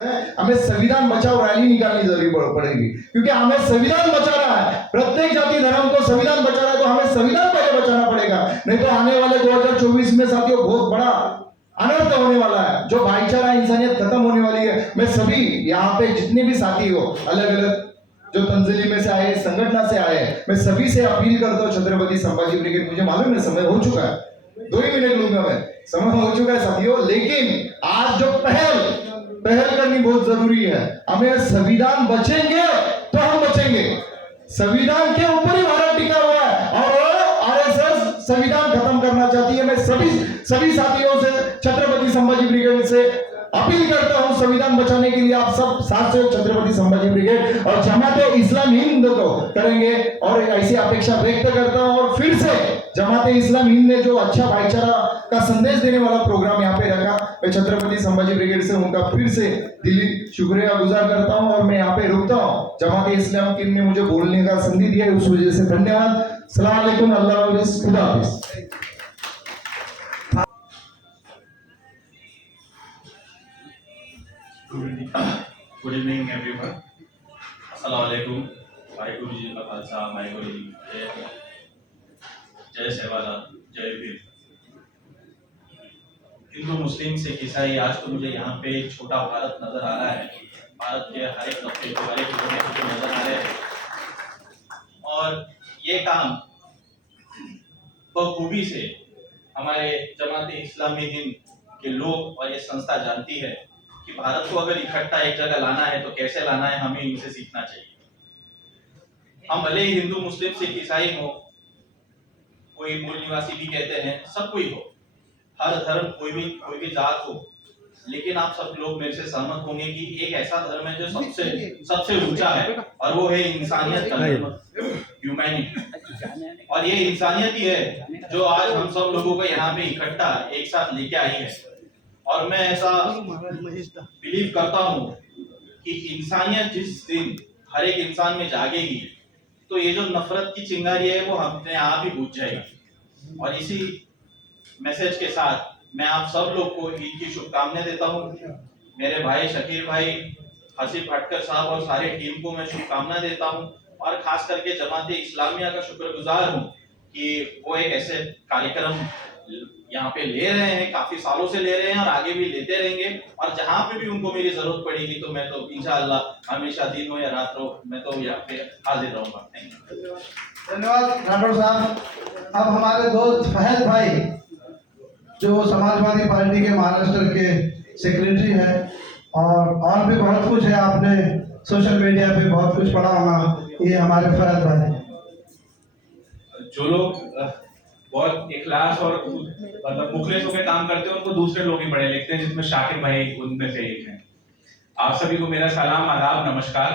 हमें संविधान बचाओ रैली निकालनी जरूरी पड़ेगी, क्योंकि हमें संविधान बचाना है। प्रत्येक जाति धर्म को संविधान बचाना है, तो हमें संविधान पहले बचाना पड़ेगा। नहीं तो आने वाले 2024 में साथियों बहुत बड़ा अनर्थ होने वाला है, जो भाईचारा इंसानियत खत्म होने वाली है। मैं सभी यहाँ पे जितने भी साथी हो, अलग अलग जो तंजली में से आए, संगठन से आए, मैं सभी से अपील करता हूँ, छत्रपति संभाजी ब्रिगेड, मुझे मालूम है समय हो चुका है, 2 ही मिनट लूंगा मैं, समय हो चुका है साथियों, लेकिन आज जो पहल करनी बहुत जरूरी है। हमें संविधान बचेंगे तो हम बचेंगे। संविधान के ऊपर ही भारत टिका हुआ है और आरएसएस संविधान खत्म करना चाहती है। मैं सभी साथियों से, छत्रपति संभाजी ब्रिगेड से अपील करता हूं, संविधान बचाने के लिए आप सब साथ से छत्रपति संभाजी ब्रिगेड और जमाते इस्लाम हिंद को करेंगे, और ऐसी अपेक्षा व्यक्त करता हूं। और फिर से जमाते इस्लाम हिंद ने जो अच्छा भाईचारा का संदेश देने वाला प्रोग्राम यहाँ पे रखा, मैं छत्रपति संभाजी ब्रिगेड से उनका फिर से दिली शुक्रिया गुजार करता हूँ। और मैं यहाँ पे रुकता हूँ, जमाते इस्लाम टीम ने मुझे बोलने का संधि दिया है, उस वजह से धन्यवाद। सलाम अलैकुम, अल्लाह हाफिज, खुदा हाफिज। Good evening everyone. अस्सलाम वालेकुम। वाहिगुरु जी का खालसा, वाहिगुरु जी जय सेवालाल, जय भीम। हिंदू मुस्लिम सिख ईसाई, आज तो मुझे यहाँ पे छोटा भारत नजर आ रहा है। भारत के हर एक तबके को, हर एक कोने को नजर आ रहे हैं, और ये काम बखूबी से हमारे जमाते इस्लामी हिंद के लोग और ये संस्था जानती है कि भारत को अगर इकट्ठा एक जगह लाना है तो कैसे लाना है, हमें इनसे सीखना चाहिए। हम भले ही हिंदू मुस्लिम सिख ईसाई हो, कोई मूल निवासी भी कहते हैं, सब कोई हो, हर धर्म कोई भी जात हो, लेकिन आप सब लोग मेरे से सहमत होंगे कि एक ऐसा धर्म है जो सबसे ऊंचा है, और वो है इंसानियत का धर्म, ह्यूमैनिटी। और ये इंसानियत ही है जो आज हम सब लोगों को यहाँ पे इकट्ठा एक साथ लेके आई है। और मैं ऐसा बिलीव करता हूँ कि इंसानियत जिस दिन हर एक इंसान में जागेगी, तो ये जो नफरत की चिंगारी है वो अपने आप ही बुझ जाएगी। और इसी मैसेज के साथ मैं आप सब लोग को ईद की शुभकामनाएं देता हूँ। मेरे भाई शकीर भाई, हसीब भटकर साहब और सारे टीम को मैं शुभकामनाएं देता हूँ, और खास करके जमाते इस्लामिया का शुक्रगुजार हूँ कि वो एक ऐसे कार्यक्रम यहाँ पे ले रहे हैं, काफी सालों से ले रहे हैं और आगे भी लेते रहेंगे। और जहाँ पे भी उनको मेरी जरूरत पड़ेगी तो मैं तो इंशाअल्लाह हमेशा दिन हो या रात हो, मैं तो यहाँ पे हाजिर रहूंगा। धन्यवाद राठौर साहब। अब हमारे दोस्त फहद भाई, जो समाजवादी पार्टी के महाराष्ट्र के सेक्रेटरी हैं, और भी बहुत कुछ है, आपने सोशल मीडिया पे बहुत कुछ पढ़ा होगा, ये हमारे फहद भाई। जो लोग बहुत इखलास और मतलब मुखलिस होकर काम करते हैं, उनको दूसरे लोग ही बड़े लिखते हैं, जिसमें शाकिर भाई उनमें से एक हैं। आप सभी को मेरा सलाम, आदाब, नमस्कार।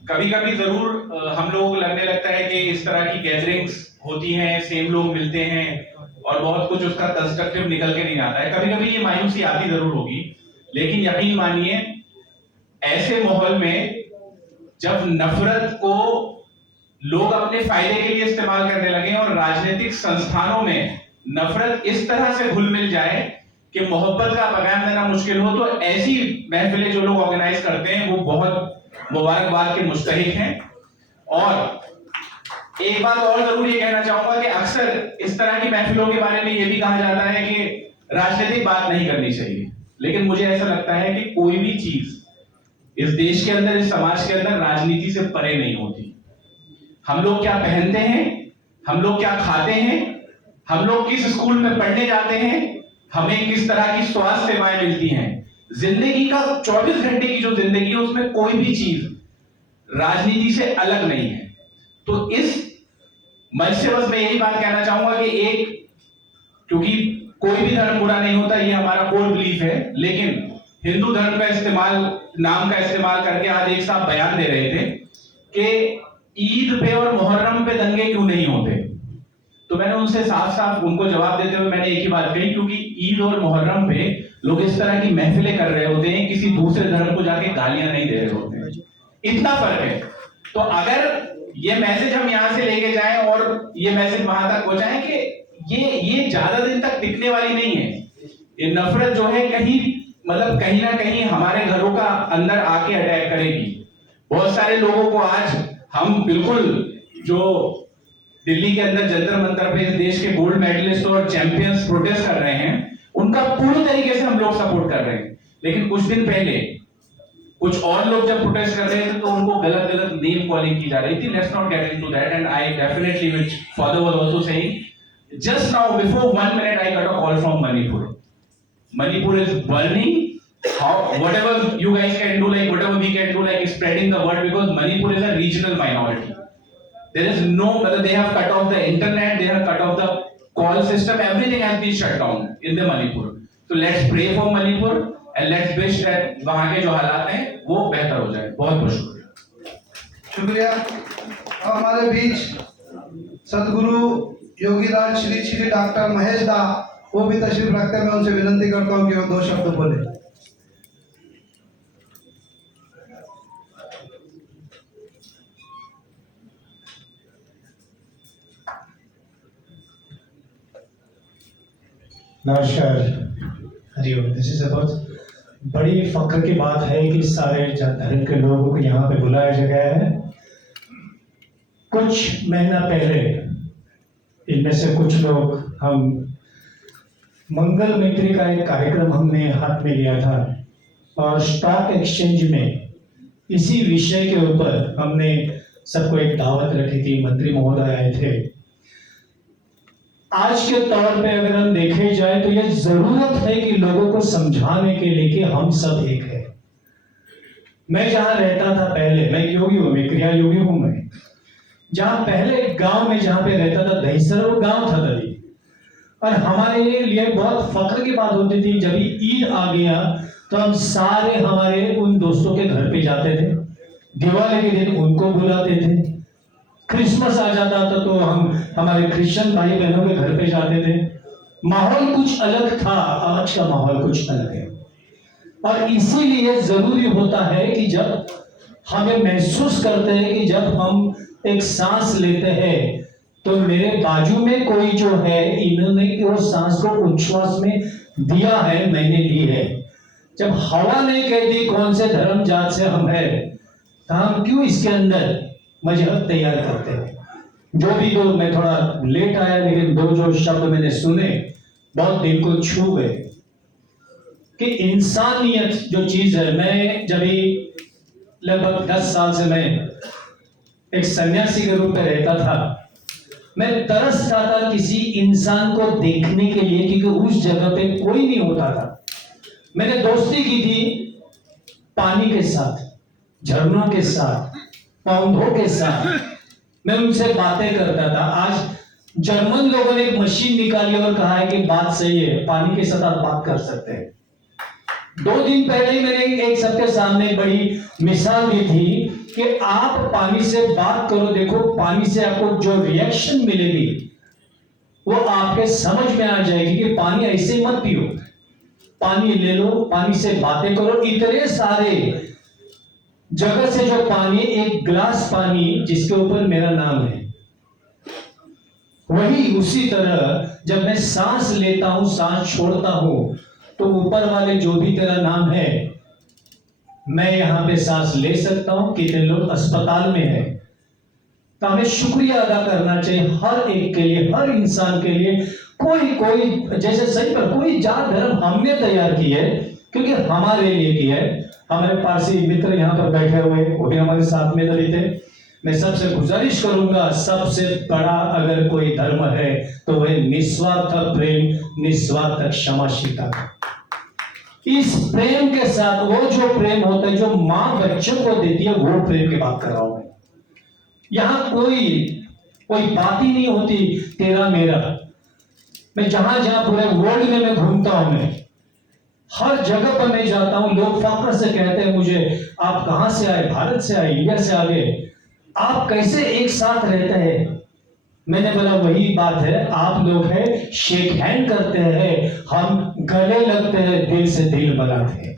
कभी कभी जरूर हम लोगों को लगने लगता है कि इस तरह की गैदरिंग्स होती हैं, सेम लोग मिलते हैं और बहुत कुछ उसका कंस्ट्रक्टिव निकल के नहीं आता है। कभी कभी ये मायूसी आती जरूर होगी, लेकिन यकीन मानिए ऐसे माहौल में जब नफरत को लोग अपने फायदे के लिए इस्तेमाल करने लगे और राजनीतिक संस्थानों में नफरत इस तरह से घुल मिल जाए कि मोहब्बत का पैगाम देना मुश्किल हो, तो ऐसी महफिलें जो लोग ऑर्गेनाइज करते हैं वो बहुत मुबारकबाद के मुस्तहिक हैं। और एक बात और जरूर ये कहना चाहूंगा कि अक्सर इस तरह की महफिलों के बारे में ये भी कहा जाता है कि राजनीतिक बात नहीं करनी चाहिए, लेकिन मुझे ऐसा लगता है कि कोई भी चीज इस देश के अंदर, इस समाज के अंदर राजनीति से परे नहीं होती। हम लोग क्या पहनते हैं, हम लोग क्या खाते हैं, हम लोग किस स्कूल में पढ़ने जाते हैं, हमें किस तरह की स्वास्थ्य सेवाएं मिलती हैं, जिंदगी का 24 घंटे की जो जिंदगी है उसमें कोई भी चीज राजनीति से अलग नहीं है। तो इस मंच से बस मैं यही बात कहना चाहूंगा कि क्योंकि कोई भी धर्म बुरा नहीं होता, ये हमारा कोर बिलीफ है, लेकिन हिंदू धर्म का नाम का इस्तेमाल करके आज एक साहब बयान दे रहे थे कि ईद पे और मुहर्रम पे दंगे क्यों नहीं होते। तो मैंने उनसे साफ साफ उनको जवाब देते हुए मैंने एक ही बात कही, क्योंकि ईद और मुहर्रम पे लोग इस तरह की महफिलें कर रहे होते हैं, किसी दूसरे धर्म को जाके गालियां नहीं दे रहे होते हैं, इतना फर्क है। तो अगर ये मैसेज हम यहाँ से लेके जाएं और ये मैसेज वहां तक पहुंचाएं कि ये ज्यादा दिन तक टिकने वाली नहीं है, ये नफरत जो है कहीं मतलब कहीं ना कहीं हमारे घरों का अंदर आके अटैक करेगी। बहुत सारे लोगों को आज हम बिल्कुल जो दिल्ली के अंदर जंतर मंतर पे इस देश के गोल्ड मेडलिस्ट और चैंपियंस प्रोटेस्ट कर रहे हैं, उनका पूरी तरीके से हम लोग सपोर्ट कर रहे हैं। लेकिन कुछ दिन पहले कुछ और लोग जब प्रोटेस्ट कर रहे थे तो उनको गलत गलत नेम कॉलिंग की जा रही थी। Let's not get into that and I definitely, which father was also saying just now before 1 minute I got a call from Manipur. Manipur is burning. How whatever you guys can do, like whatever we can do, like spreading the word, because Manipur is a regional minority. There is no, whether they have cut off the internet, they have cut off the call system, everything has been shut down in the Manipur. So let's pray for Manipur and let's wish that वहाँ के जो हालात हैं वो बेहतर हो जाए। बहुत बहुत शुक्रिया। शुक्रिया। अब हमारे बीच सदगुरु योगीराज श्री श्री डॉक्टर महेश दा वो भी तशरीफ रखते हैं। मैं उनसे विनती करता हूँ कि वो 2 शब्द बोले। नमस्कार, हरिओम। दिस इज बहुत बड़ी फख्र की बात है कि सारे धर्म के लोगों को यहाँ पे बुलाया गया है। कुछ महीना पहले इनमें से कुछ लोग हम मंगल मैत्री का एक कार्यक्रम हमने हाथ में लिया था और स्टॉक एक्सचेंज में इसी विषय के ऊपर हमने सबको एक दावत रखी थी। मंत्री महोदय आए थे। आज के तौर पे अगर हम देखे जाए तो यह जरूरत है कि लोगों को समझाने के लिए कि हम सब एक है। मैं जहां रहता था पहले, मैं योगी हूं, मैं क्रिया योगी हूं। मैं जहां पहले गांव में जहां पे रहता था, दहीसर वो गांव था तभी, और हमारे लिए बहुत फख्र की बात होती थी जब ईद आ गया तो हम सारे हमारे उन दोस्तों के घर पे जाते थे। दिवाली के दिन उनको बुलाते थे। क्रिसमस आ जाता था तो हम हमारे क्रिश्चियन भाई बहनों के घर पे जाते थे। माहौल कुछ अलग था, आज का माहौल कुछ अलग है। और इसीलिए जरूरी होता है कि जब हमें महसूस करते हैं कि जब हम एक सांस लेते हैं तो मेरे बाजू में कोई जो है, इन्होंने वो सांस को उच्छ्वास में दिया है, मैंने ली है। जब हवा ने कह दी कौन से धर्म जात से हम है, तो हम क्यों इसके अंदर मजहब तैयार करते हैं। जो भी दो, मैं थोड़ा लेट आया लेकिन 2 जो शब्द मैंने सुने बहुत दिल को छू गए कि इंसानियत जो चीज है। मैं जब लगभग 10 साल से मैं एक सन्यासी के रूप में रहता था, मैं तरसता था किसी इंसान को देखने के लिए, क्योंकि उस जगह पे कोई नहीं होता था। मैंने दोस्ती की थी पानी के साथ, झरनों के साथ, पौधों के साथ, मैं उनसे बातें करता था। आज जर्मन लोगों ने एक मशीन निकाली और कहा है कि बात सही है, पानी के साथ आप बात कर सकते हैं। 2 दिन पहले ही मैंने एक सबके सामने बड़ी मिसाल दी थी कि आप पानी से बात करो, देखो पानी से आपको जो रिएक्शन मिलेगी वो आपके समझ में आ जाएगी कि पानी ऐसे मत पियो, पानी ले लो, पानी से बातें करो। इतने सारे जगह से जो पानी, एक गिलास पानी जिसके ऊपर मेरा नाम है, वही उसी तरह जब मैं सांस लेता हूं, सांस छोड़ता हूं, तो ऊपर वाले जो भी तेरा नाम है, मैं यहां पे सांस ले सकता हूं। कितने लोग अस्पताल में हैं, तो हमें शुक्रिया अदा करना चाहिए हर एक के लिए, हर इंसान के लिए। कोई जैसे सही पर कोई जात धर्म हमने तैयार की है क्योंकि हमारे लिए की है। हमारे पारसी मित्र यहाँ पर बैठे हुए, वो भी हमारे साथ में थे। मैं सबसे गुजारिश करूंगा, सबसे बड़ा अगर कोई धर्म है तो वह निस्वार्थ प्रेम, निस्वार्थ क्षमाशीलता। इस प्रेम के साथ वो जो प्रेम होता है जो माँ बच्चों को देती है, वो प्रेम की बात कर रहा हूं मैं। यहाँ कोई बात ही नहीं होती तेरा मेरा। मैं जहां जहां पूरे वर्ल्ड में मैं घूमता हूं, मैं हर जगह पर मैं जाता हूं, लोग फख्र से कहते हैं मुझे, आप कहां से आए, भारत से आए, इंडिया से आ गए, आप कैसे एक साथ रहते हैं। मैंने बोला वही बात है, आप लोग हैं, शेक हैंड करते हैं, हम गले लगते हैं, दिल से दिल मिलाते हैं।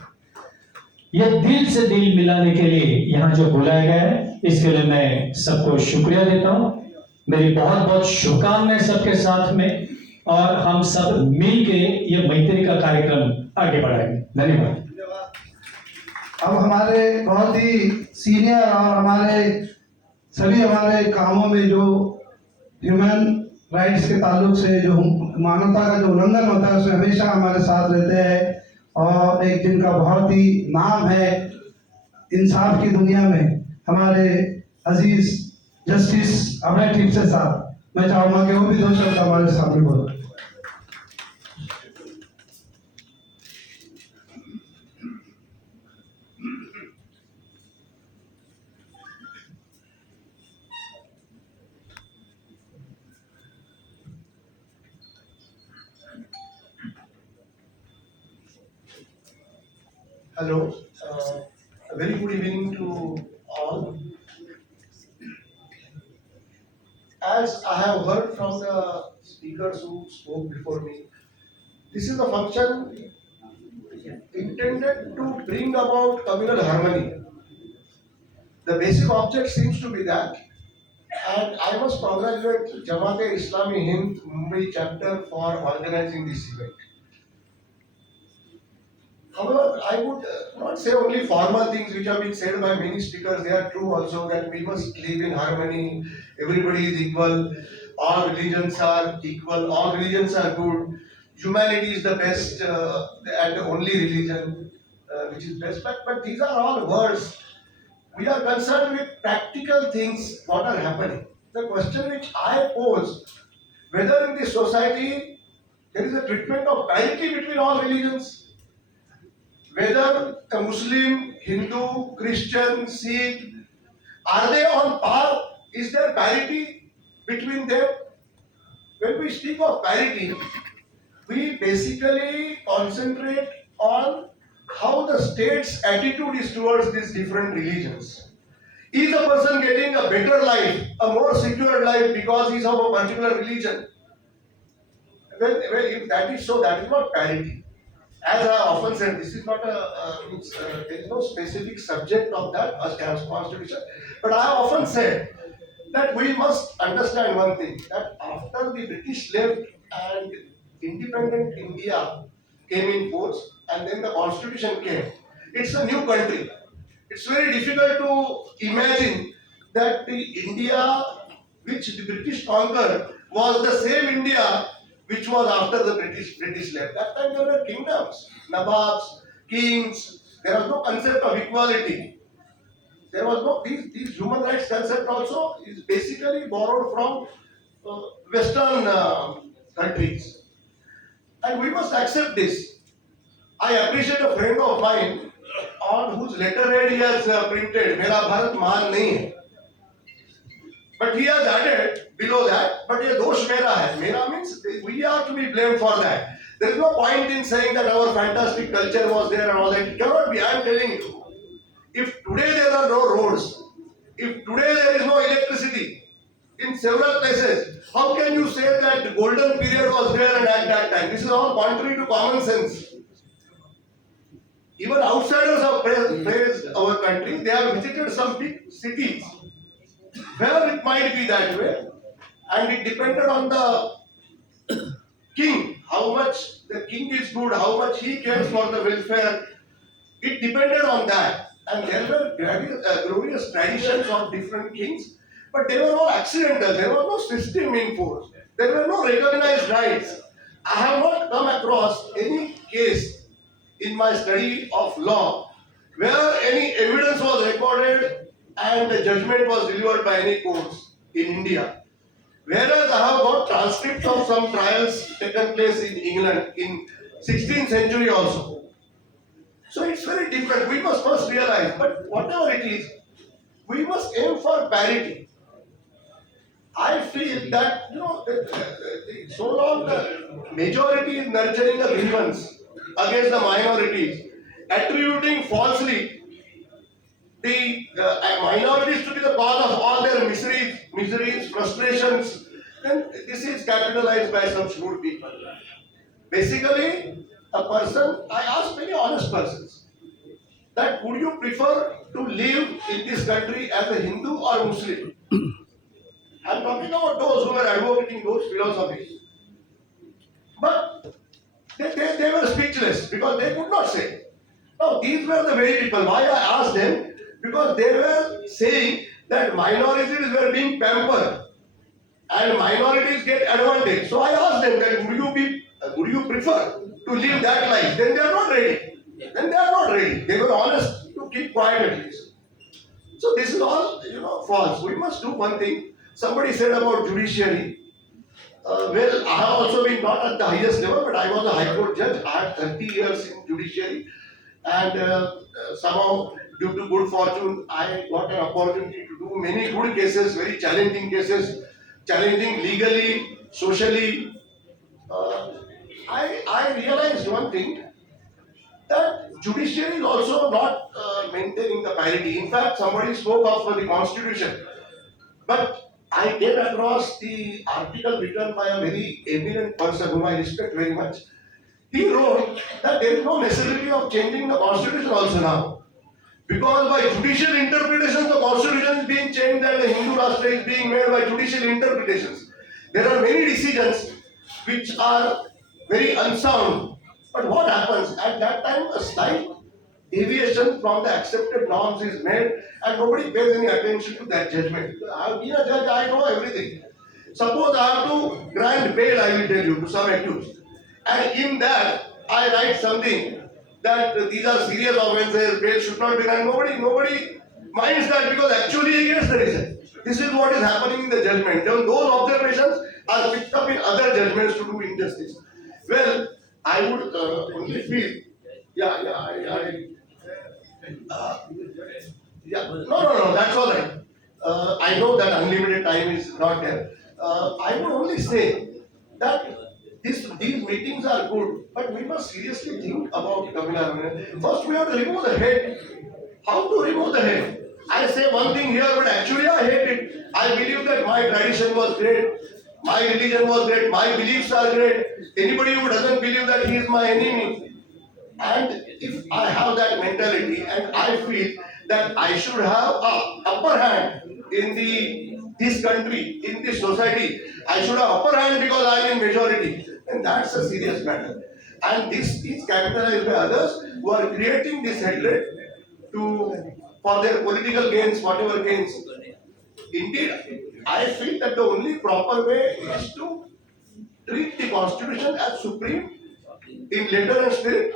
ये दिल से दिल मिलाने के लिए यहाँ जो बुलाया गया है, इसके लिए मैं सबको शुक्रिया देता हूँ। मेरी बहुत बहुत शुभकामनाएं सबके साथ में। और हम सब मिलके ये मैत्री का कार्यक्रम आगे बढ़ाएंगे। धन्यवाद। अब हमारे बहुत ही सीनियर और हमारे सभी हमारे कामों में जो ह्यूमन राइट्स के ताल्लुक से जो मानवता का जो उल्लंघन होता है उसमें हमेशा हमारे साथ रहते हैं और एक जिनका बहुत ही नाम है इंसाफ की दुनिया में, हमारे अजीज जस्टिस अभय टिप्से साहब, मैं चाहूँगा कि वो भी 2 शब्द हमारे सामने बोलो। Hello, a very good evening to all. As I have heard from the speakers who spoke before me, this is a function intended to bring about communal harmony. The basic object seems to be that, and I must congratulate Jamaat-e-Islami Hind Mumbai chapter for organizing this event. However, I would not say only formal things which have been said by many speakers. They are true also, that we must live in harmony, everybody is equal, all religions are equal, all religions are good, humanity is the best and the only religion which is best. But these are all words. We are concerned with practical things, what are happening. The question which I pose, whether in this society there is a treatment of parity between all religions, whether a Muslim, Hindu, Christian, Sikh, are they on par? Is there parity between them? When we speak of parity, we basically concentrate on how the state's attitude is towards these different religions. Is a person getting a better life, a more secure life because he is of a particular religion? Well, if that is so, that is not parity. As I often said, this is not there is no specific subject of that as constitution. But I have often said that we must understand one thing, that after the British left and independent India came in force and then the constitution came, it's a new country. It's very difficult to imagine that the India which the British conquered was the same India which was after the British left. That time there were kingdoms, nababs, kings. There was no concept of equality. There was no these human rights concept also is basically borrowed from Western countries, and we must accept this. I appreciate a friend of mine on whose letterhead he has printed "Mera Bharat Mahan nahi hai." But he has added below that, but ye dosh mera hai. Mera means we are to be blamed for that. There is no point in saying that our fantastic culture was there and all that. It cannot be. I am telling you. If today there are no roads, if today there is no electricity in several places, how can you say that the golden period was there and at that time? This is all contrary to common sense. Even outsiders have praised our country. They have visited some big cities where it might be that way, and it depended on the king, how much the king is good, how much he cares for the welfare. It depended on that, and there were glorious traditions of different kings, but they were all accidental. There was no system in force. There were no recognized rights. I have not come across any case in my study of law where any evidence was recorded and the judgment was delivered by any courts in India. Whereas I have got transcripts of some trials taken place in England in 16th century also. So it's very different. We must first realize, but whatever it is, we must aim for parity. I feel that, so long the majority is nurturing a grievance against the minorities, attributing falsely the minorities to be the cause of all their miseries, frustrations, then this is capitalized by some shrewd people. Basically, a person, I ask many honest persons, that would you prefer to live in this country as a Hindu or Muslim? I'm talking about those who are advocating those philosophies. But they were speechless because they could not say. Now, these were the very people. Why I asked them? Because they were saying that minorities were being pampered and minorities get advantage. So I asked them that would you prefer to live that life? Then they are not ready. Then they are not ready. They were honest to keep quiet at least. So this is all false. We must do one thing. Somebody said about judiciary. Well, I have also been not at the highest level, but I was a High Court judge. I had 30 years in judiciary, and somehow, due to good fortune, I got an opportunity to do many good cases, very challenging cases, challenging legally, socially. I realized one thing, that judiciary is also not maintaining the parity. In fact, somebody spoke of the constitution, but I came across the article written by a very eminent person whom I respect very much. He wrote that there is no necessity of changing the constitution also now. Because by judicial interpretations, the constitution is being changed and the Hindu Rashtra is being made by judicial interpretations. There are many decisions which are very unsound. But what happens? At that time, a slight deviation from the accepted norms is made and nobody pays any attention to that judgment. I have been a judge, I know everything. Suppose I have to grant bail, I will tell you, to some accused. And in that, I write something that these are serious offences, bail should not be granted. Nobody minds that because actually against the reason. This is what is happening in the judgment. Those observations are picked up in other judgments to do injustice. Well, I would only feel, no, that's all right. I know that unlimited time is not there. I would only say that these meetings are good, but we must seriously think about Tamil Nadu. First, we have to remove the head. How to remove the head? I say one thing here, but actually I hate it. I believe that my tradition was great, my religion was great, my beliefs are great. Anybody who doesn't believe that he is my enemy. And if I have that mentality and I feel that I should have an upper hand in this country, in this society, I should have upper hand because I am in majority, then that's a serious matter. And this is capitalized by others who are creating this hatred for their political gains, whatever gains. Indeed, I feel that the only proper way is to treat the constitution as supreme in letter and spirit,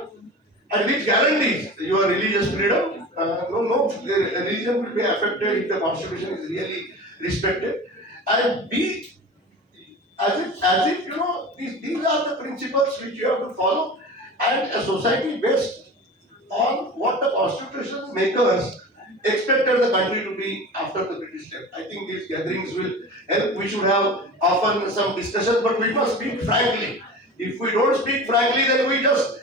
and which guarantees your religious freedom. No religion will be affected if the constitution is really respected, and be as if these are the principles which you have to follow, and a society based on what the constitution makers expected the country to be after the British left. I think these gatherings will help. We should have often some discussions, but we must speak frankly. If we don't speak frankly, then we just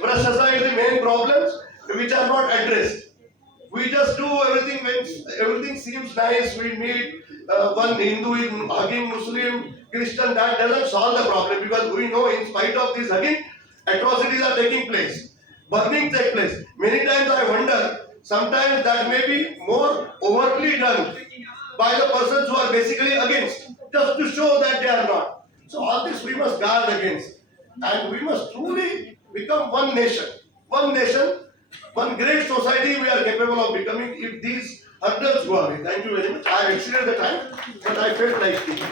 brush aside the main problems which are not addressed. We just do everything when everything seems nice. We meet one Hindu is hugging Muslim, Christian. That doesn't solve the problem because we know in spite of this hugging, atrocities are taking place. Burning take place. Many times I wonder, sometimes that may be more overtly done by the persons who are basically against, just to show that they are not. So all this we must guard against. And we must truly become one nation, one great society we are capable of becoming if these hurdles go away. Thank you very much. I have exceeded the time, but I felt like speaking.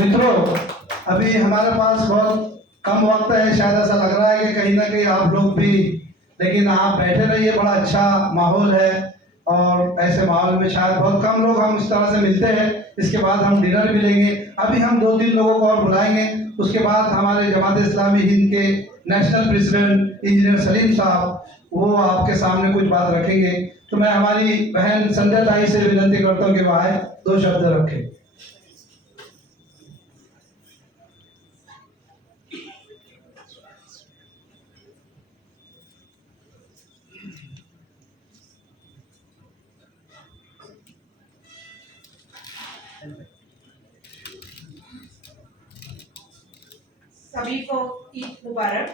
मित्रों, अभी हमारे पास बहुत कम वक्त है, शायद ऐसा लग रहा है कि कहीं ना कहीं आप लोग भी, लेकिन आप बैठे रहिए, बड़ा अच्छा माहौल है और ऐसे माहौल में शायद बहुत कम लोग हम इस तरह से मिलते हैं। इसके बाद हम डिनर भी लेंगे। अभी हम 2-3 लोगों को और बुलाएंगे। उसके बाद हमारे जमात इस्लामी हिंद के नेशनल प्रेसिडेंट इंजीनियर सलीम साहब वो आपके सामने कुछ बात रखेंगे। तो मैं हमारी बहन संध्या ताई से विनती करता हूँ कि वह आए, 2 शब्द रखें। सभी को ईद मुबारक।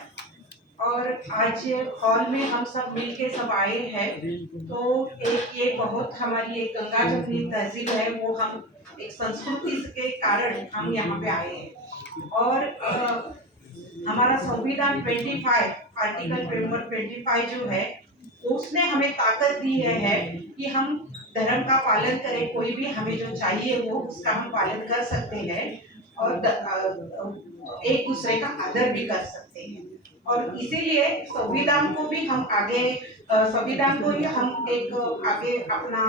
और आज हॉल में हम सब मिलके सब आए हैं तो एक ये बहुत हमारी एक गंगा जमुनी तहजीब है, वो हम एक संस्कृति के कारण हम यहाँ पे आए हैं। और हमारा संविधान 25 आर्टिकल नंबर 25 जो है उसने हमें ताकत दी है कि हम धर्म का पालन करें, कोई भी हमें जो चाहिए वो उसका हम पालन कर सकते हैं और एक दूसरे का आदर भी कर सकते हैं। और इसीलिए संविधान को भी हम आगे, संविधान को ही हम एक आगे अपना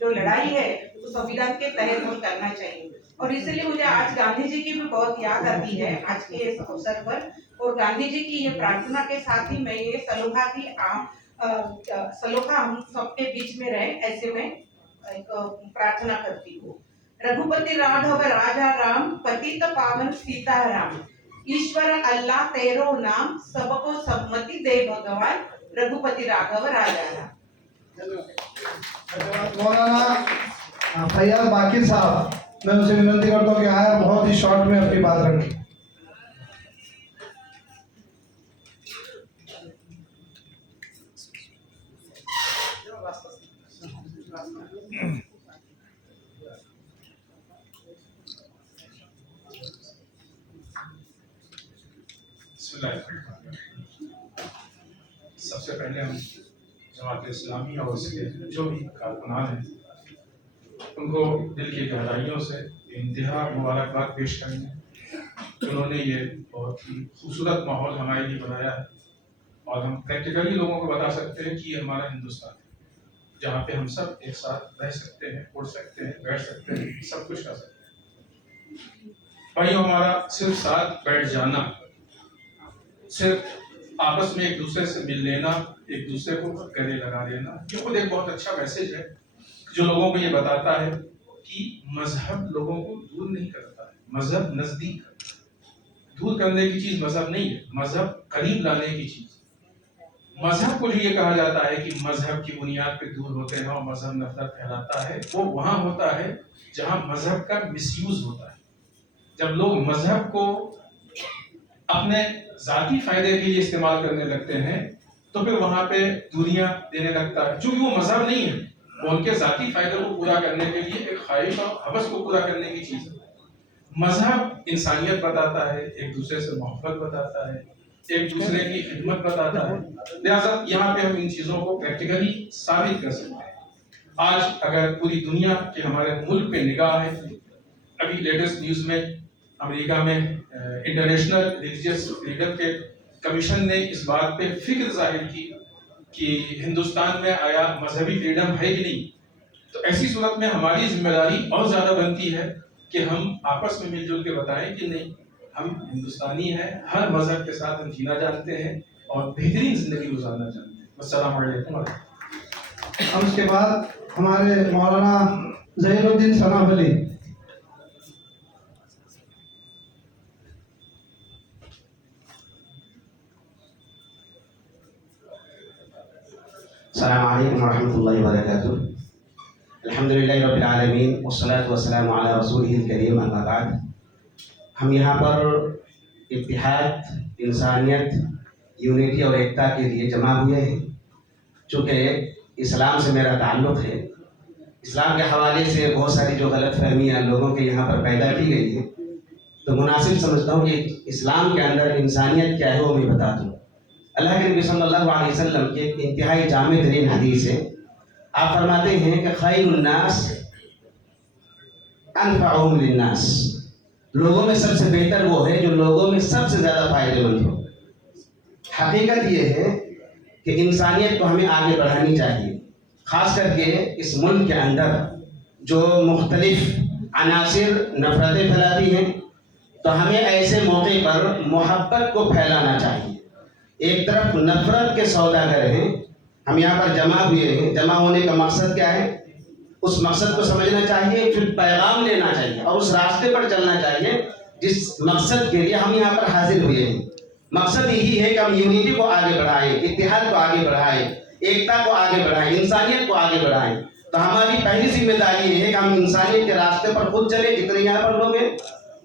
जो लड़ाई है तो संविधान के तहत हम करना चाहिए। और इसीलिए मुझे आज गांधी जी की भी बहुत याद आती है आज के इस अवसर पर, और गांधी जी की ये प्रार्थना के साथ ही मैं ये सलोखा हम सबके बीच में रहे, ऐसे मैं एक प्रार्थना करती हूँ। रघुपति राघव राजा राम, पतित पावन सीता राम, ईश्वर अल्लाह तेरो नाम, सबको सम्मति दे भगवान, रघुपति राघव राजा राम। मौलाना फैयाज बाकी साहब, मैं उनसे विनती करता हूँ कि आया बहुत ही शॉर्ट में अपनी बात रखें। सबसे पहले हम जमात इस्लामी और उसके जो भी कारकुनान हैं उनको दिल की गहराइयों से इंतहा मुबारकबाद पेश करेंगे। उन्होंने ये बहुत ही खूबसूरत माहौल हमारे लिए बनाया है और हम प्रैक्टिकली लोगों को बता सकते हैं कि ये हमारा हिंदुस्तान है जहाँ पे हम सब एक साथ रह सकते हैं, उड़ सकते हैं, बैठ सकते हैं, सब कुछ कर सकते हैं। भाइयों, हमारा सिर्फ साथ बैठ जाना, सिर्फ आपस में एक दूसरे से मिल लेना, एक दूसरे को गले लगा लेना, ये खुद एक बहुत अच्छा मैसेज है जो लोगों को ये बताता है कि मजहब लोगों को दूर नहीं करता है, मजहब नजदीक करता है। दूर करने की चीज मजहब नहीं है, मजहब करीब लाने की चीज। मजहब को ये कहा जाता है कि मजहब की बुनियाद पे दूर होते हैं और मजहब नफरत फैलाता है, वो वहां होता है जहां मजहब का मिसयूज होता है। जब लोग मजहब को अपने जाती फायदे के लिए इस्तेमाल करने लगते हैं तो फिर वहां पे दूरियां देने लगता है, क्योंकि वो मजहब नहीं है, वो उनके जाती फायदे को पूरा करने के लिए एक ख्वाहिश और हवस को पूरा करने की चीज है। मजहब इंसानियत बताता है, एक दूसरे से मोहब्बत बताता है, एक दूसरे की खिदमत बताता है। लिहाजा यहाँ पे हम इन चीजों को प्रैक्टिकली साबित कर सकते हैं। आज अगर पूरी दुनिया के हमारे मुल्क पे निगाह है, अभी लेटेस्ट न्यूज में अमेरिका में इंटरनेशनल रिलीजियस फ्रीडम के कमीशन ने इस बात पे फिक्र जाहिर की कि हिंदुस्तान में आया मजहबी फ्रीडम है कि नहीं। तो ऐसी सूरत में हमारी जिम्मेदारी और ज्यादा बनती है कि हम आपस में मिलजुल के बताएं कि नहीं, हम हिंदुस्तानी हैं, हर मजहब के साथ हम जीना जानते हैं और बेहतरीन जिंदगी गुजारना जानते हैं। अस्सलाम वालेकुम। हम उसके बाद हमारे मौलाना ज़हीरुद्दीन सनाब अली। अस्सलामु अलैकुम वरहमतुल्लाहि वबरकातुहू। अल्हम्दुलिल्लाहि रब्बिल आलमीन वस्सलातु वस्सलामु अला रसूलिहिल करीम, अम्मा बाद। हम यहाँ पर इत्तिहाद, इंसानियत, यूनिटी और एकता के लिए जमा हुए हैं। चूँकि इस्लाम से मेरा ताल्लुक़ है, इस्लाम के हवाले से बहुत सारी जो गलत फहमियाँ लोगों के यहाँ पर पैदा की गई हैं, तो मुनासिब समझता हूँ कि इस्लाम के अंदर इंसानियत क्या है वो मैं बता दूँ। अल्लाह के नबी सल्लल्लाहु अलैहि वसल्लम की एक इंतहाई जामे तरीन हदीस है। आप फरमाते हैं कि खैरुन्नास अनफअहुम लिन्नास, लोगों में सबसे बेहतर वो है जो लोगों में सबसे ज़्यादा फायदेमंद हो। हकीकत ये है कि इंसानियत को हमें आगे बढ़ानी चाहिए, ख़ास करके इस मुल्क के अंदर जो मुख्तलिफ अनासिर नफरतें फैलाती हैं, तो हमें ऐसे मौके पर मोहब्बत को फैलाना चाहिए। एक तरफ नफरत के सौदागर हैं, हम यहाँ पर जमा हुए हैं, जमा होने का मकसद क्या है, उस मकसद को समझना चाहिए, फिर पैगाम लेना चाहिए और उस रास्ते पर चलना चाहिए जिस मकसद के लिए हम यहाँ पर हाजिर हुए हैं। मकसद यही है कि हम यूनिटी को आगे बढ़ाएं, इत्तेहाद को आगे बढ़ाएं, एकता को आगे बढ़ाएं, इंसानियत को आगे बढ़ाएं। तो हमारी पहली जिम्मेदारी ये है कि हम इंसानियत के रास्ते पर खुद चले, जितने यहाँ पर लोग हैं।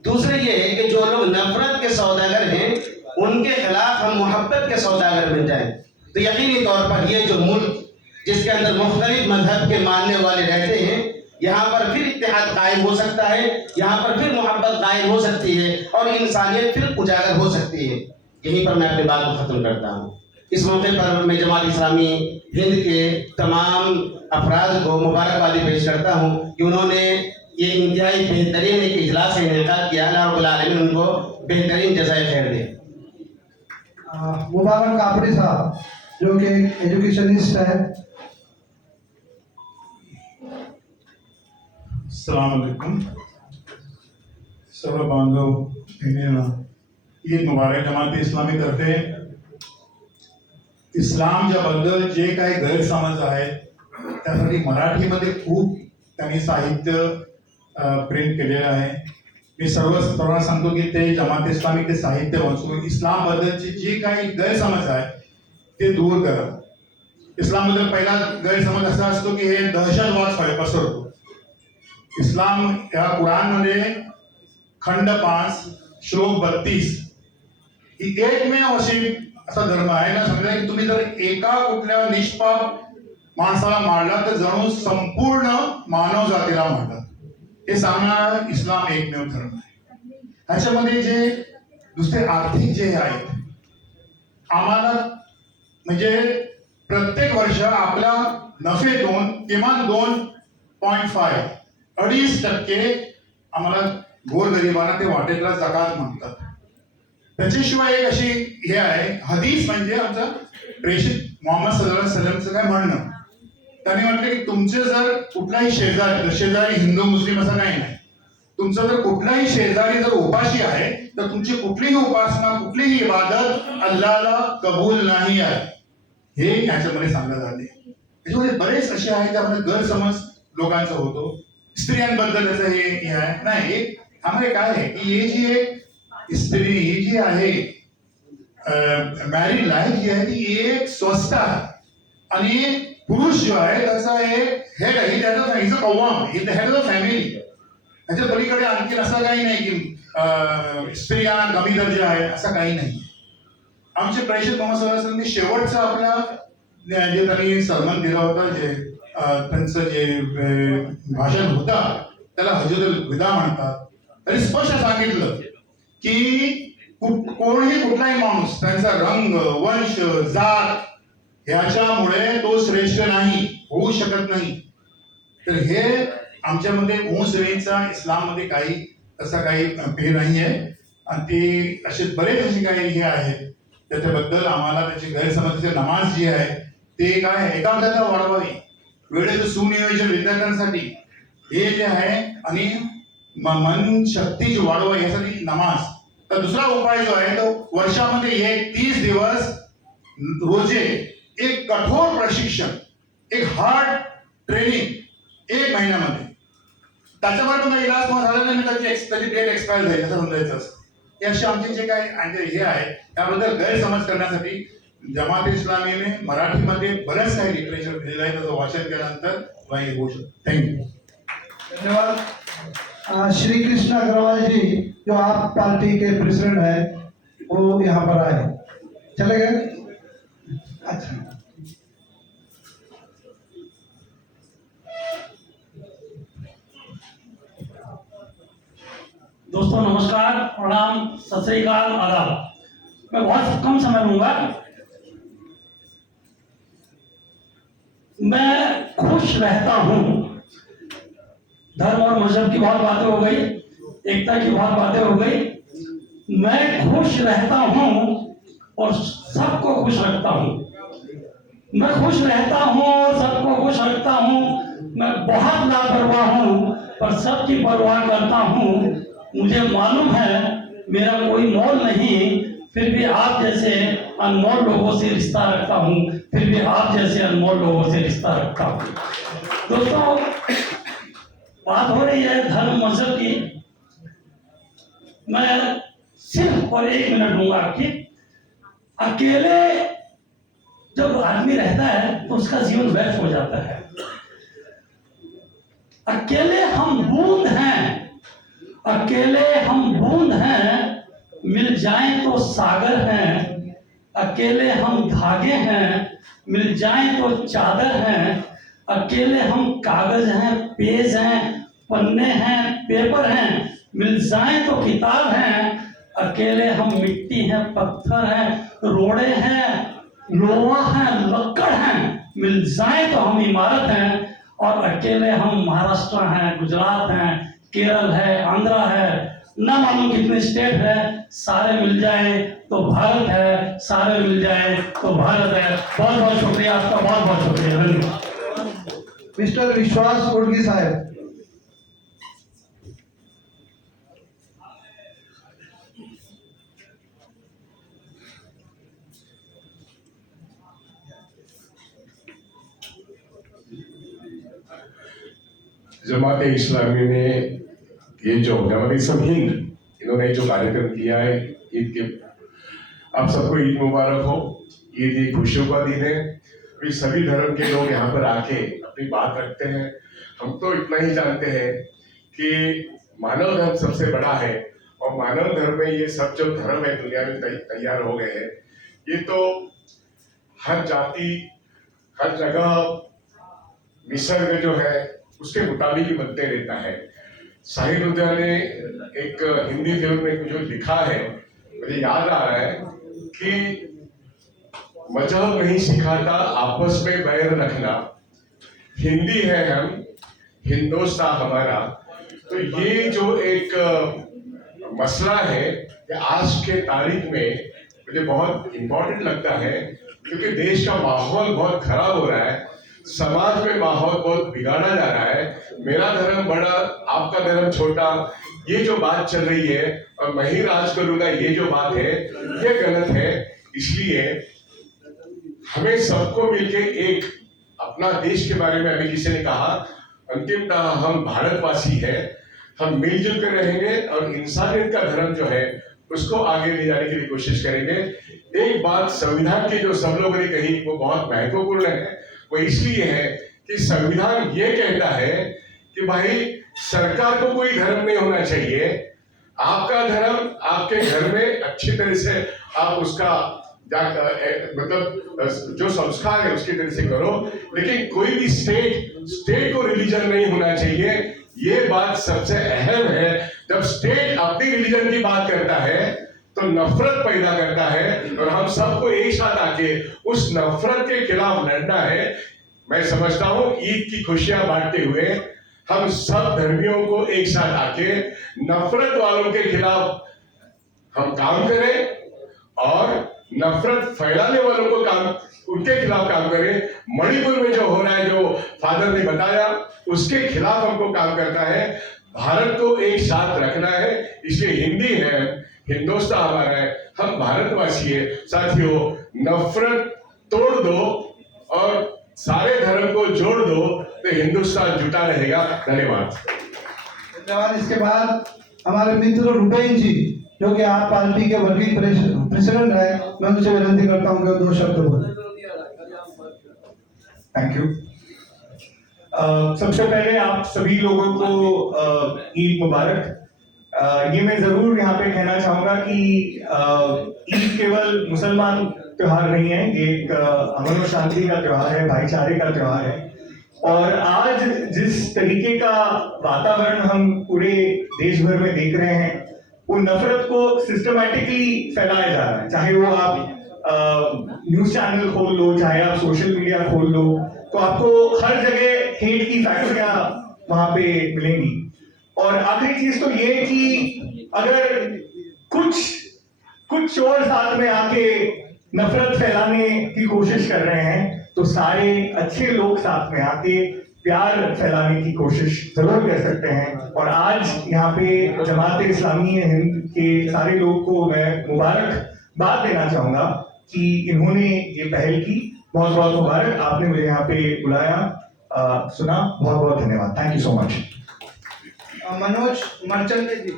दूसरे ये है कि जो लोग नफरत के सौदागर हैं उनके खिलाफ हम मोहब्बत के सौदागर बन जाएं, तो यकीनी तौर पर ये जो मुल्क जिसके अंदर मुख्तलिफ मजहब के मानने वाले रहते हैं, यहाँ पर फिर इत्तेहाद कायम हो सकता है, यहाँ पर फिर मोहब्बत कायम हो सकती है और इंसानियत फिर उजागर हो सकती है। यहीं पर मैं अपनी बात को ख़त्म करता हूँ। इस मौके पर मैं जमात इस्लामी हिंद के तमाम अफराद को मुबारकबादी पेश करता हूँ कि उन्होंने ये इंतहाई बेहतरीन एक इजलास का इनेकाद किया। अल्लाह रब्बुल आलमीन उनको बेहतरीन जज़ाए खैर दे। मुबारक कापड़ी साहब जो कि एजुकेशनिस्ट है। अस्सलाम वालेकुम सर्व बांधव भगिनींना ईद मुबारक। जमात इस्लामी तर्फे इस्लामच्या बद्दल जे काही गैरसमज आहेत त्यासाठी मराठीमध्ये खूप त्यांनी साहित्य प्रिंट केलेलं आहे। मी सर्वांना सांगतो की ते जमात इस्लामी ते साहित्य वाचून इस्लाम बद्दलचे जे काही गैरसमज आहे ते दूर करा। इस्लाम बद्दल पहिला गैरसमज असा असतो की हे दहशतवाद पसरतो। इस्लाम या कुरानमध्ये खंड 5 श्लोक 32 ही एकमेव अशी असा धर्म आहे ना, समजा की तुम्ही जर एका कुठल्या निष्पाप माणसाला मारला तर जणू संपूर्ण मानव जातीला मारला, हे सांगणारा इस्लाम एकमेव धर्म आहे। ह्याच्यामध्ये जे दुसरे आर्थिक जे आहेत आम्हाला म्हणजे प्रत्येक वर्ष आपल्या नफेतून किमान 2.5 2.5% आम्हाला गोरगरिबांना ते वाटेला जकात म्हणतात। त्याच्याशिवाय एक अशी हे आहे हदीस म्हणजे आमचा प्रेषित मोहम्मद सल्लल्लाहु अलैहि वसल्लमचं काय म्हणणं, त्यांनी म्हटलं की तुमचे जर कुठलाही शेजारी हिंदू मुस्लिम असं काही नाही, तुमचा जर कुठलाही शेजारी जर उपाशी आहे तर तुमची कुठलीही उपासना कुठलीही इबादत अल्लाहला कबूल नाही आहे, हे याच्यामध्ये सांगण्यात आले। त्याच्यामध्ये बरेच असे आहेत की आपला गैरसमज लोकांचा होतो। स्त्रियांबद्दल त्याचं हे आहे नाही, त्यामुळे काय आहे की हे जी एक स्त्री ही जी आहे मॅरिड लाईफ जी आहे ती एक स्वस्थ आहे आणि पुरुष जो आहे त्याचा एक हेड आहे, त्याचा इज अ कव्वाम, is the head of the family. त्याच्या पलीकडे आणखी असं काही नाही की स्त्रिया कमी दर्जा आहे असं काही नाही। आमचे प्रेषित मोहम्मद सल्लल्लाहु अलैहि वसल्लम शेवटचा आपला जे त्यांनी सरमन दिला होता, जे त्यांचं जे भाषण होता त्याला हजतुल विदा म्हणतात। त्यांनी स्पष्ट सांगितलं की कोणीही कुठलाही माणूस त्यांचा रंग वंश जात ह्याच्यामुळे तो श्रेष्ठ नाही होऊ शकत नाही। तर हे आमच्यामध्ये मुस्लिमचा इस्लाममध्ये काही असं काही हे नाही आहे आणि ते असे बरेच असे काही हे आहेत त्याच्याबद्दल आम्हाला त्याची गैरसमज। नमाज जी आहे ते काय एकाग्रता वाढवावी, वेळेचं सुनियोजन विद्यार्थ्यांसाठी हे जे आहे आणि मन शक्ती जी वाढवावी यासाठी नमाज। तर दुसरा उपाय जो आहे तो वर्षामध्ये एक 30 दिवस रोजे एक कठोर प्रशिक्षण, एक हार्ड ट्रेनिंग 1 महिन्यामध्ये, त्याच्यावर पण इलाज झाल्यानंतर त्याची डेट एक्सपायर झाली असं समजायचं असतं। हे असे आमचे जे काही हे आहे त्याबद्दल गैरसमज करण्यासाठी जमात इस्लामीने मराठीमध्ये बरेच काही लिटरेचर दिलेलं आहे, त्याचं वाचन केल्यानंतर वही होऊ शकतं। थँक्यू, धन्यवाद। श्री कृष्ण अग्रवाल जी जो आप पार्टी के प्रेसिडेंट हैं वो यहाँ पर आए, चले गए? अच्छा, दोस्तों नमस्कार, प्रणाम, सत श्री अकाल, आदाब। मैं बहुत कम समय लूंगा। मैं खुश रहता हूँ। धर्म और मजहब की बहुत बातें हो गई, एकता की बहुत बातें हो गई। मैं खुश रहता हूँ और सबको खुश रखता हूँ। मैं खुश रहता हूँ और सबको खुश रखता हूँ। मैं बहुत लापरवाह हूँ पर सबकी परवाह करता हूँ। मुझे मालूम है मेरा कोई मोल नहीं, फिर भी आप जैसे अनमोल लोगों से रिश्ता रखता हूँ। फिर भी आप जैसे अनमोल लोगों से रिश्ता रखता हूँ। दोस्तों बात हो रही है धर्म मजहब की। मैं सिर्फ और 1 मिनट लूंगा कि अकेले जब आदमी रहता है तो उसका जीवन व्यर्थ हो जाता है। अकेले हम बूंद हैं, अकेले हम बूंद हैं, मिल जाएं तो सागर हैं, अकेले हम धागे हैं। मिल जाएं तो चादर हैं, अकेले हम कागज हैं, पेज हैं, पन्ने हैं, पेपर हैं। मिल जाएं तो किताब हैं, अकेले हम मिट्टी हैं, पत्थर हैं, रोड़े हैं, लोहा है, लक्कड़ हैं। मिल जाएं तो हम इमारत हैं, और अकेले हम महाराष्ट्र हैं, गुजरात हैं, केरल है, आंध्रा है, ना मालूम कितने स्टेट है। सारे मिल जाए तो भारत है, सारे मिल जाए तो भारत है। बहुत बहुत शुक्रिया आपका, बहुत बहुत शुक्रिया, धन्यवाद। मिस्टर विश्वास कोटगी साहब। जमात इस्लामी ने ये जो जमात इस्लामी हिंद इन्होंने जो कार्यक्रम किया है, ईद के आप सबको ईद मुबारक हो। ईद एक खुशियों का दिन है। अभी सभी धर्म के लोग यहाँ पर आके अपनी बात रखते हैं। हम तो इतना ही जानते हैं कि मानव धर्म सबसे बड़ा है, और मानव धर्म में ये सब जो धर्म है दुनिया में तैयार हो गए हैं, ये तो हर जाति हर जगह निसर्ग जो है उसके मुताबिक ही बनते रहता है। साहिर लुधियाना ने एक हिंदी फिल्म में जो लिखा है, मुझे याद आ रहा है कि मजहब नहीं सिखाता आपस में बैर रखना, हिंदी है हम, हिंदुस्तान हमारा। तो ये जो एक मसला है ये आज के तारीख में मुझे बहुत इम्पोर्टेंट लगता है, क्योंकि देश का माहौल बहुत खराब हो रहा है, समाज में माहौल बहुत बिगाड़ा जा रहा है। मेरा धर्म बड़ा, आपका धर्म छोटा, ये जो बात चल रही है, और मैं ही राज करूंगा, ये जो बात है ये गलत है। इसलिए हमें सबको मिलके एक अपना देश के बारे में, अभी किसी ने कहा अंतिमतः हम भारतवासी हैं, हम मिलजुल कर रहेंगे और इंसानियत का धर्म जो है उसको आगे ले जाने के लिए कोशिश करेंगे। एक बात संविधान की जो सब लोगों ने कही वो बहुत महत्वपूर्ण है। वो इसलिए है कि संविधान ये कहता है कि भाई सरकार को कोई धर्म नहीं होना चाहिए, आपका धर्म आपके घर में अच्छी तरह से आप उसका मतलब जो संस्कार है उसकी तरह से करो, लेकिन कोई भी स्टेट को रिलीजन नहीं होना चाहिए। ये बात सबसे अहम है। जब स्टेट अपनी रिलीजन की बात करता है तो नफरत पैदा करता है, और हम सबको एक साथ आके उस नफरत के खिलाफ लड़ना है। मैं समझता हूँ ईद की खुशियां बांटते हुए हम सब धर्मियों को एक साथ आके नफरत वालों के खिलाफ हम काम करें, और नफरत फैलाने वालों को उनके खिलाफ काम करें। मणिपुर में जो हो रहा है, जो फादर ने बताया, उसके खिलाफ हमको काम करना है। भारत को एक साथ रखना है, इसलिए हिंदी है, हिंदुस्तान हमारा है, हम भारतवासी है। साथियों, नफरत तोड़ दो और सारे धर्म को जोड़ दो तो हिंदुस्तान जुटा रहेगा। धन्यवाद। धन्यवाद। इसके बाद हमारे मित्र रुपेन जी, जो कि आप पार्टी के वर्किंग प्रेसिडेंट है, मैं उनसे विनती करता हूँ कि 2 शब्द बोले। Thank you. सबसे पहले आप सभी लोगों को ईद मुबारक। ये मैं जरूर यहाँ पे कहना चाहूंगा कि ईद केवल मुसलमान त्योहार नहीं है, ये एक अमन और शांति का त्योहार है, भाईचारे का त्योहार है। और आज जिस तरीके का वातावरण हम पूरे देश भर में देख रहे हैं, वो नफरत को सिस्टमैटिकली फैलाया जा रहा है। चाहे वो आप न्यूज चैनल खोल लो, चाहे आप सोशल मीडिया खोल लो, तो आपको हर जगह हेट की फैक्ट्रियां वहां पे मिलेंगी। और आखिरी चीज तो ये कि अगर कुछ चोर साथ में आके नफरत फैलाने की कोशिश कर रहे हैं, तो सारे अच्छे लोग साथ में आके प्यार फैलाने की कोशिश जरूर कर सकते हैं। और आज यहाँ पे जमात इस्लामी हिंद के सारे लोग को मैं मुबारकबाद देना चाहूंगा कि इन्होंने ये पहल की। बहुत बहुत मुबारक, आपने मुझे यहाँ पे बुलाया, सुना। बहुत बहुत धन्यवाद। Thank you so much. Manoj Merchante ji.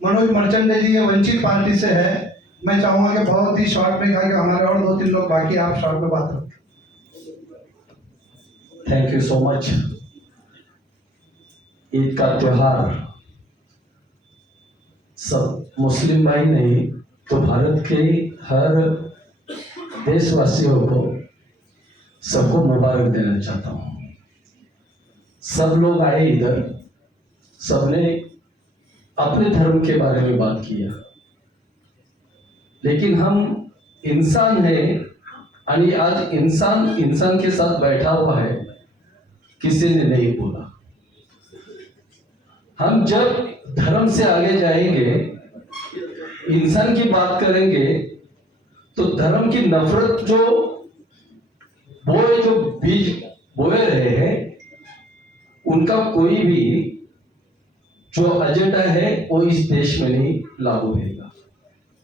Manoj Merchante ji ये वंचित पार्टी से है। मैं चाहूंगा कि बहुत ही शॉर्ट में कहा कि हमारे और 2-3 लोग बाकी, आप शॉर्ट में बात करें। Thank you so much. Eid का त्योहार सब मुस्लिम भाई नहीं तो भारत के हर देशवासियों को सबको मुबारक देना चाहता हूँ। सब लोग आए इधर, सबने अपने धर्म के बारे में बात किया, लेकिन हम इंसान हैं और आज इंसान के साथ बैठा हुआ है, किसी ने नहीं बोला। हम जब धर्म से आगे जाएंगे, इंसान की बात करेंगे, तो धर्म की नफरत जो बीज बोए रहे हैं, उनका कोई भी जो एजेंडा है वो इस देश में नहीं लागू होगा।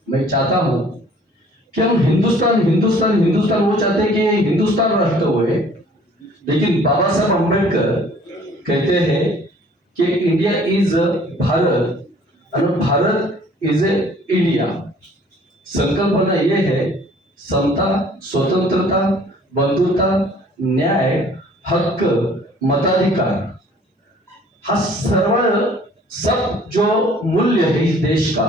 मैं चाहता हूं कि हम हिंदुस्तान वो चाहते हैं कि हिंदुस्तान राष्ट्र हुए, लेकिन बाबा साहब अम्बेडकर कहते हैं कि इंडिया इज भारत और भारत इज ए इंडिया। संकल्पना ये है समता, स्वतंत्रता, बंधुता, न्याय, हक्क, मताधिकार, हा सब जो मूल्य है इस देश का,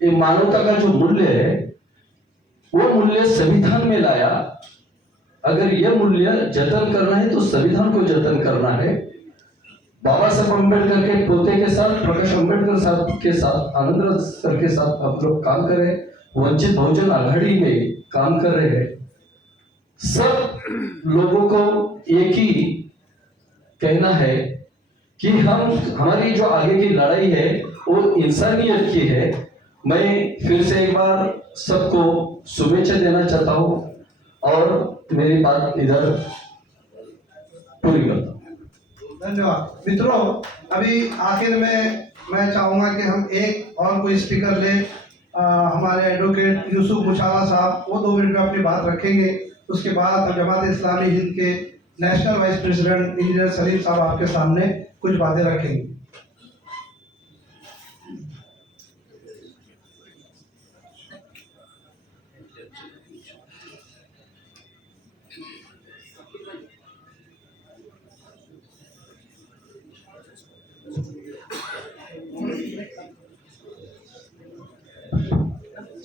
ये मानवता का जो मूल्य है, वो मूल्य संविधान में लाया। अगर ये मूल्य जतन करना है तो संविधान को जतन करना है। बाबा साहब अम्बेडकर के पोते के साथ, प्रकाश अम्बेडकर साहब के साथ, आनंद सर के साथ आप लोग काम कर रहे हैं, वंचित बहुजन आघाड़ी में काम कर रहे हैं। सब लोगों को एक ही कहना है कि हमारी जो आगे की लड़ाई है वो इंसानियत की है। मैं फिर से एक बार सबको शुभेच्छा देना चाहता हूँ और मेरी बात इधर पूरी करता हूँ। धन्यवाद। मित्रों, अभी आखिर में मैं चाहूँगा कि हम एक और कोई स्पीकर ले। हमारे एडवोकेट यूसुफ मुशावा साहब वो 2 मिनट में अपनी बात रखेंगे। उसके बाद हम जमात इस्लामी हिंद के national vice president engineer Salim साहब आपके सामने कुछ बातें रखेंगे।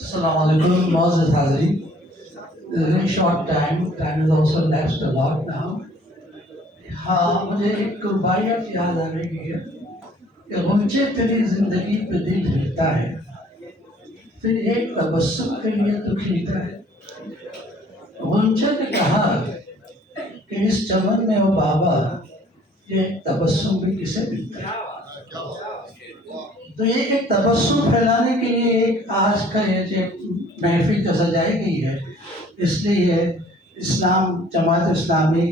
Assalamualaikum, Moses Hazari. It's a very short time. Time has also lapsed a lot now. हाँ, मुझे एक रुबायत याद आ रही है कि गुंजे तेरी जिंदगी पे दिल हिलता है, फिर एक तबस्सुम के लिए तू खिलता है। गुंजे ने कहा कि इस चमन में वो बाबा, ये एक तबस्सुम भी किसे मिलता है। तो ये एक तबस्सुम फैलाने के लिए एक आज का ये जो महफिल जो सजाई गई है, इसलिए इस्लाम जमात इस्लामी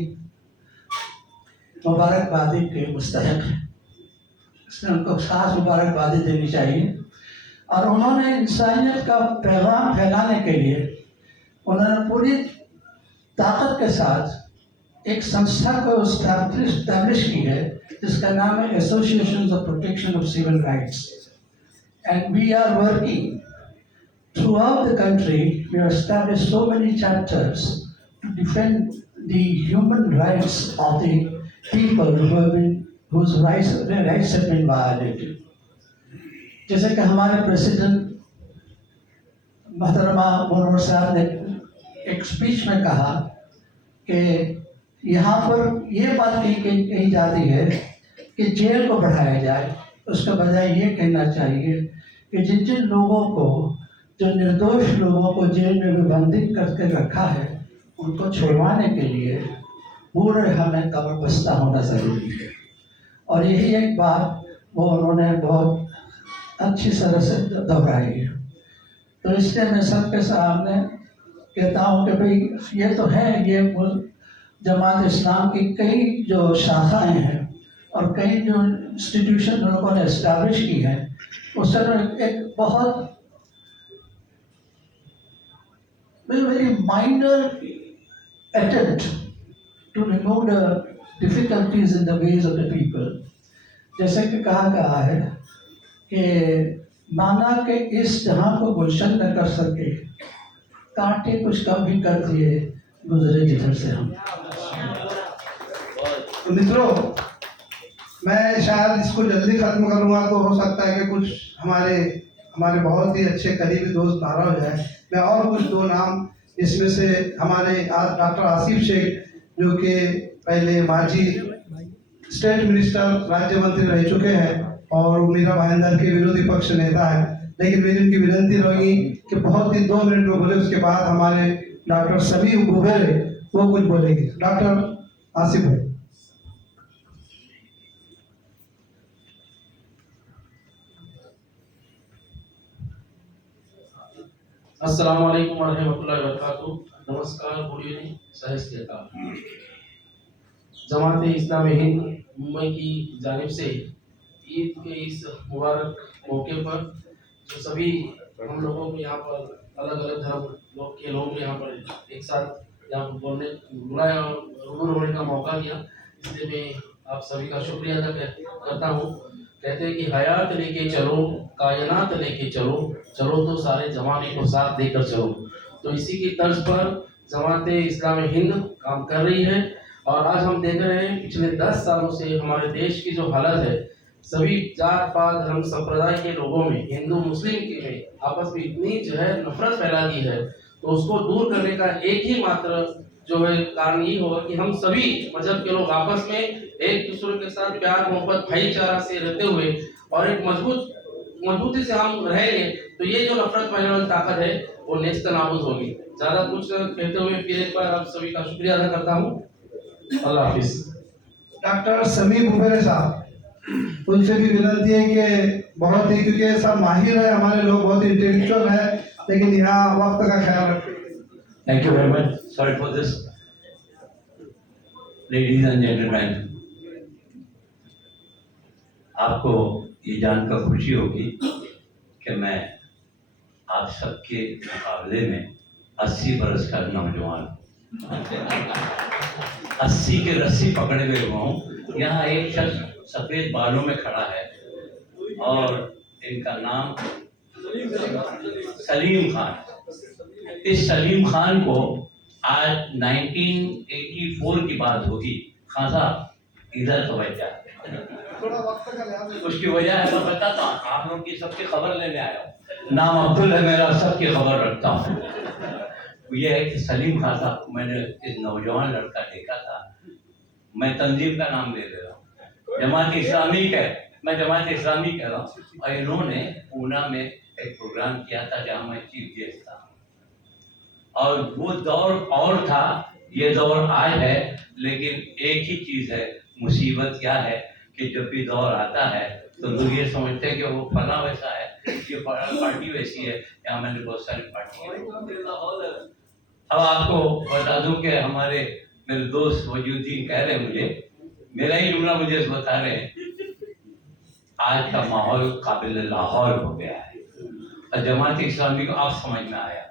मुबारकबादी के मुस्तहक है, इसलिए उनको खास मुबारकबादी देनी चाहिए। और उन्होंने इंसानियत का पैगाम फैलाने के लिए उन्होंने पूरी ताकत के साथ एक संस्था को स्टैब्लिश की है जिसका नाम है association of protection of civil rights. And we are working throughout the country. We have established so many chapters to defend the human rights of the people whose rights have been violated. जैसे कि हमारे president मोहतरमा मनोहर साहब ने एक speech में कहा कि यहाँ पर ये बात कही जाती है कि जेल को बढ़ाया जाए, उसके बजाय ये कहना चाहिए कि जिन जिन लोगों को, जो निर्दोष लोगों को जेल में विबंधित करके रखा है, उनको छुड़वाने के लिए पूरे हमें कमर बस्ता होना ज़रूरी है। और यही एक बात वो उन्होंने बहुत अच्छी तरह से दोहराई है। तो इसलिए मैं सबके सामने कहता हूँ कि भाई ये तो है, ये जमात इस्लाम की कई जो शाखाएं हैं और कई जो इंस्टीट्यूशन लोगों ने इस्टेब्लिश की है, उसमें एक बहुत very minor attempt to remove the difficulties in the ways of the people. जैसे कि कहा गया है कि माना कि इस जहां को गुलशन न कर सके, कांटे कुछ कम भी कर दिए गुजरे जिधर से हम। तो मित्रों, मैं शायद इसको जल्दी खत्म करूंगा तो हो सकता है कि कुछ हमारे हमारे बहुत ही अच्छे करीबी दोस्त नाराज हैं। मैं और कुछ दो नाम, इसमें से हमारे डॉक्टर आसिफ शेख जो कि पहले माजी स्टेट मिनिस्टर राज्य मंत्री रह चुके हैं और मीरा भाईंदर के विरोधी पक्ष नेता हैं, लेकिन मेरी उनकी विनती रहेगी कि बहुत ही 2 मिनट में बोले, उसके बाद हमारे डॉक्टर सभी बुबेरे वो कुछ बोलेंगे। डॉक्टर आसिफ भाई। अस्सलाम वालेकुम वरहमतुल्लाहि वबरकातुहू। नमस्कार, गुड इवनिंग, सहस्त्रता। जमात इस्लामी हिंद मुंबई की जानिब से ईद के इस मुबारक मौके पर जो सभी हम लोगों को यहाँ पर अलग अलग धर्म लोग के लोग यहाँ पर एक साथ यहाँ पर बोलने बुलाया और रूबरू होने का मौका दिया, इसलिए मैं आप सभी का शुक्रिया अदा करता हूँ। कहते हैं कि हयात लेके चलो, कायनात लेके चलो, चलो तो सारे जमाने को साथ देकर चलो। तो इसी की तर्ज पर जमात इस्लामी हिंद काम कर रही है और आज हम देख रहे हैं पिछले 10 सालों से हमारे देश की जो हालत है, सभी जात पात धर्म संप्रदाय के लोगों में, हिंदू मुस्लिम के में आपस में इतनी जो है नफरत फैला दी है, तो उसको दूर करने का एक ही मात्र जो है कारण ये होगा कि हम सभी मजहब के लोग आपस में एक दूसरे के साथ प्यार मोहब्बत भाईचारा से रहते हुए और एक मजबूती से हम रहेंगे, तो ये जो नफरत फैलाने वाली ताकत है वो नेस्त नाबूद होगी। ज्यादा कुछ कहते हुए फिर एक बार आप सभी का शुक्रिया अदा करता हूँ। अल्लाह हाफिज। डॉक्टर समीर बुबेरे साहब, उनसे भी विनती है कि बहुत ही, क्योंकि सब माहिर है, हमारे लोग बहुत इंटेलेक्चुअल है, लेकिन यहाँ वक्त का ख्याल रखें। Thank you very much. Sorry for this. Ladies and gentlemen, आपको ये जानकर खुशी होगी कि मैं आप सबके मुकाबले में 80 बरस का नौजवान, 80 के रस्सी पकड़े हुए हुआ हूँ। यहाँ एक शख्स सफेद बालों में खड़ा है और इनका नाम सलीम खान। इस सलीम खान को आज 1984 की बात होगी। खान साहब इधर तवज्जो, उसकी वजह है मैं बताता हूँ, आप लोग की सबकी खबर लेने आया हूँ। नाम अब्दुल है मेरा, सबकी खबर रखता हूँ। ये है कि सलीम खान साहब को मैंने एक नौजवान लड़का देखा था, मैं तंजीम का नाम ले रहा हूँ, जमात इस्लामी मैं जमात इस्लामी कह रहा हूँ, और इन्होंने पूना में एक प्रोग्राम किया था जहाँ मैं चीफ गेस्ट था, और वो दौर और था, ये दौर आज है, लेकिन एक ही चीज है, मुसीबत क्या है कि जब भी दौर आता है तो लोग ये समझते हैं कि वो फला वैसा है, ये पार्टी वैसी है। यहाँ मैंने बहुत सारी पार्टी है। अब आपको बता दूं कि हमारे मेरे दोस्त वजूद्दीन कह रहे हैं, मुझे मेरा ही जुमला मुझे बता रहे हैं, आज का माहौल काबिल लाहौर हो गया है और जमात इस्लामी को अब समझ में आया।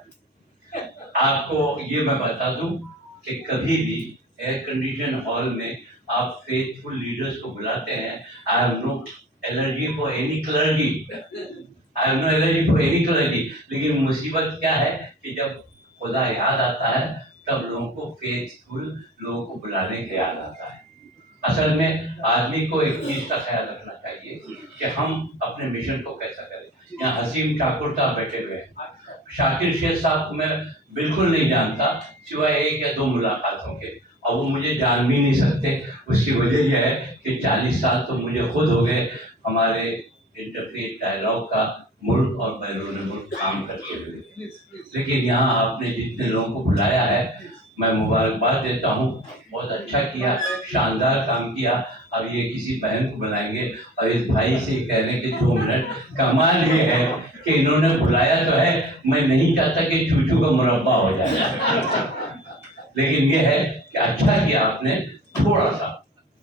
आपको ये मैं बता दूं कि कभी भी एयर कंडीशन हॉल में आप फेथफुल लीडर्स को बुलाते हैं। I have no allergy for any clergy, I have no allergy for any clergy, लेकिन मुसीबत क्या है कि जब खुदा याद आता है तब लोगों को फेथफुल लोगों को बुलाने का याद आता है। असल में आदमी को एक चीज का ख्याल रखना चाहिए कि हम अपने मिशन को कैसा करें। यहाँ हसीम ठाकुर साहब बैठे हुए हैं, शाकिर शेख साहब को मैं बिल्कुल नहीं जानता सिवाय 1 या 2 मुलाकातों के, और वो मुझे जान भी नहीं सकते। उसकी वजह यह है कि 40 साल तो मुझे खुद हो गए हमारे इंटरफेथ डायलॉग का मुल्क और बैरून मुल्क काम करते हुए। लेकिन यहाँ आपने जितने लोगों को बुलाया है मैं मुबारकबाद देता हूँ, बहुत अच्छा किया, शानदार काम किया। अब ये किसी बहन को बुलाएंगे और इस भाई से कह रहे हैं कि 2 मिनट। कमाल ये है कि इन्होंने बुलाया तो है, मैं नहीं चाहता कि चूचू का मुरब्बा हो जाए, लेकिन ये है कि अच्छा किया आपने। थोड़ा सा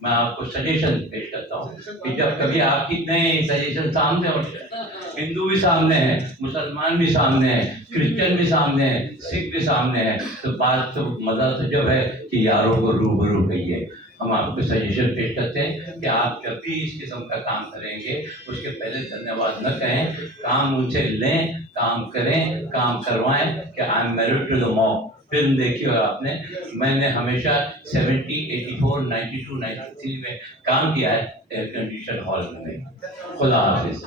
मैं आपको सजेशन पेश करता हूँ कि जब कभी आपकी नए सजेशन सामने होते हैं, हिंदू भी सामने हैं, मुसलमान भी सामने हैं, क्रिश्चियन भी सामने हैं, सिख भी सामने हैं, तो बात तो मजा तो जब है कि यारों को रूबरू कहिए। हम आपको सजेशन पेश करते हैं कि आप जब भी इस किस्म का काम करेंगे उसके पहले धन्यवाद न कहें, काम उनसे लें, काम करें, काम करवाएं कि I am married to the mob. Film देखी होगा आपने, मैंने हमेशा 70, 84, 92, 93 में काम किया है एयर कंडीशन हॉल में। खुदा हाफिज।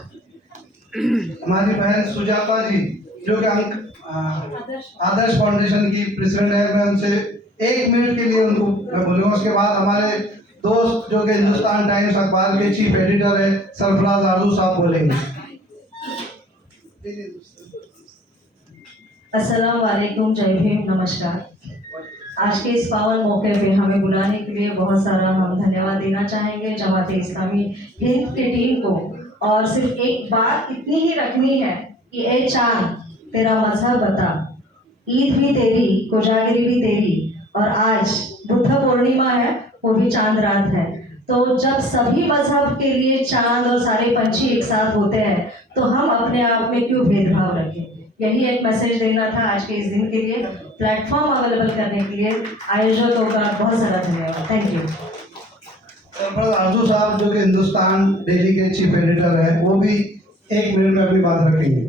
हमारी बहन सुजाता जी जो कि आदर्श फाउंडेशन की प्रेसिडेंट है, मैं उनसे 1 मिनट के लिए उनको मैं बोलूँगा। उसके बाद हमारे दोस्त जो कि हिंदुस्तान टाइम्स अखबार के चीफ एडिटर है सरफराज आरजू साहब बोलेंगे। अस्सलाम वालेकुम, जय भीम, नमस्कार। आज के इस पावन मौके पे हमें बुलाने के लिए बहुत सारा हम धन्यवाद देना चाहेंगे जमात इस्लामी हिंद की टीम को। और सिर्फ एक बात इतनी ही रखनी है कि ए चांद तेरा मजहब बता, ईद भी तेरी, कोजागिरी भी तेरी, और आज बुद्ध पूर्णिमा है, वो भी चांद रात है। तो जब सभी मजहब के लिए चांद और सारे पंछी एक साथ होते हैं तो हम अपने आप में क्यों भेदभाव रखें। यही एक मैसेज देना था आज के इस दिन के लिए। प्लेटफॉर्म अवेलेबल करने के लिए आयोजकों का बहुत सारा धन्यवाद। Thank you. सरफराज आरजू साहब जो कि हिंदुस्तान डेली के चीफ एडिटर है, वो भी 1 मिनट में अपनी बात रखेंगे।